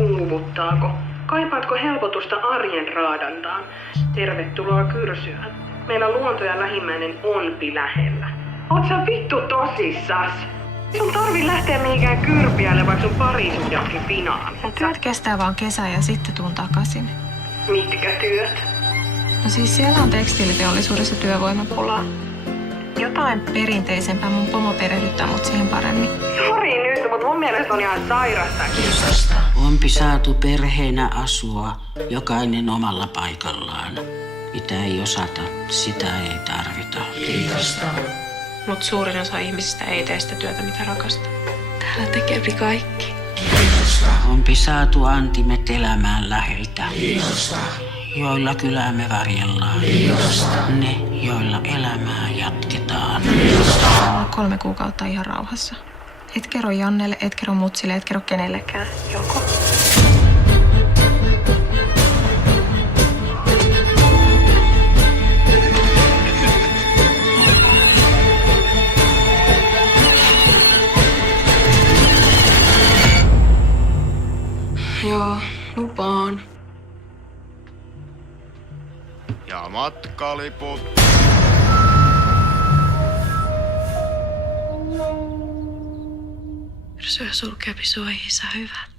Kuuvuttaako? Kaipaatko helpotusta arjen raadantaan? Tervetuloa Kyrsyään. Meillä luonto ja lähimmäinen onpi lähellä. Oot sä vittu tosissas? Sun tarvii lähteä mihinkään kyrpiälle, vaikka sun parisuhdekin finaali. Mun työt kestää vaan kesää ja sitten tuun takaisin. Mitkä työt? No siis siellä on tekstiiliteollisuudessa työvoimapulaa. Jotain perinteisempää, mun pomo perehdyttää mut siihen paremmin. Sori nyt, mutta mun mielestä on ihan sairastakin. Ompi saatu perheenä asua, jokainen omalla paikallaan. Mitä ei osata, sitä ei tarvita. Mut suurin osa ihmisistä ei tee sitä työtä, mitä rakastaa. Täällä tekeepi kaikki. Ompi saatu antimet elämään läheltä. Joilla kylää me varjellaan. Ne, joilla elämää jatketaan. Olla 3 kuukautta ihan rauhassa. Et kerro Jannelle, et kerro Mutsille, et kerro kenellekään. Joko? Joo, lupaan. Ja matkaliput. Kyrsyä sulkeepi suojiinsa hyvät.